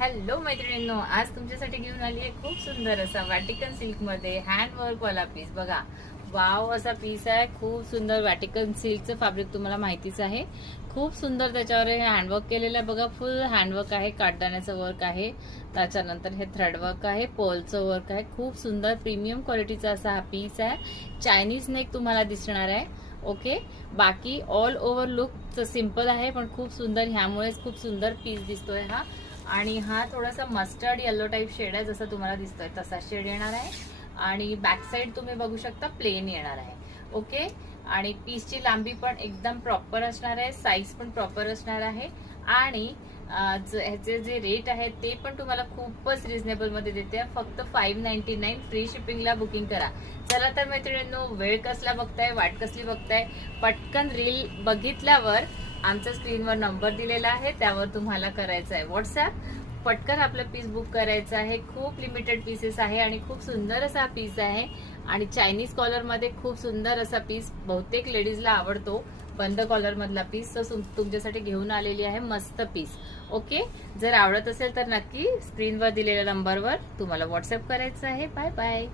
Hello मैत्रिणींनो, आज तुमच्यासाठी घेऊन आली आहे खूप सुंदर असा वॅटिकन सिल्क मध्ये हँडवर्क वाला पीस. बघा, वाव असा पीस आहे. खूप सुंदर वॅटिकन सिल्कचं फॅब्रिक तुम्हाला माहितीच आहे. खूप सुंदर त्याच्यावर हे हँडवर्क केलेलं आहे. बघा, फुल हँडवर्क आहे, काठदाण्याचं वर्क आहे, त्याच्यानंतर हे थ्रेड वर्क आहे, पर्लचं वर्क आहे. खूप सुंदर प्रीमियम क्वालिटीचा असा हा पीस आहे. चायनीज नेक तुम्हाला दिसणार आहे. ओके, बाकी ऑल ओव्हर लुक सिंपल आहे पण खूप सुंदर, ह्यामुळेच खूप सुंदर पीस दिसतोय हा. आणि हा थोडासा मस्टर्ड येलो टाइप शेड आहे, जसं तुम्हाला दिसतोय तसा शेड येणार आहे. आणि बॅक साइड तुम्ही बघू शकता प्लेन येणार आहे. ओके, आणि पीसची लांबी पण एकदम प्रॉपर असणार आहे, साईज पण प्रॉपर असणार आहे. आणि ह्याचे जे रेट आहेत ते पण तुम्हाला खूपच रिझनेबल मध्ये देते. फक्त 599 फ्री शिपिंगला बुकिंग करा. चला तर मैत्रिणींनो, वेळ कसला बघताय, वाट कसली बघताय, पटकन रील बघितल्यावर आमच्या स्क्रीनवर नंबर दिलेला आहे, त्यावर तुम्हाला करायचं आहे व्हॉट्सअप. पटकन आपलं पीस बुक करायचं आहे. खूप लिमिटेड पीसेस आहे आणि खूप सुंदर असा पीस आहे. आणि चायनीज कॉलर मध्ये खूप सुंदर असा पीस बहुतेक लेडीजला आवडतो, बंद कॉलर मधला पीस. तर तुमच्यासाठी घेऊन आलेली आहे मस्त पीस. ओके, जर आवडत असेल तर नक्की स्क्रीनवर दिलेल्या नंबरवर तुम्हाला व्हॉट्सअप करायचं आहे. Bye bye.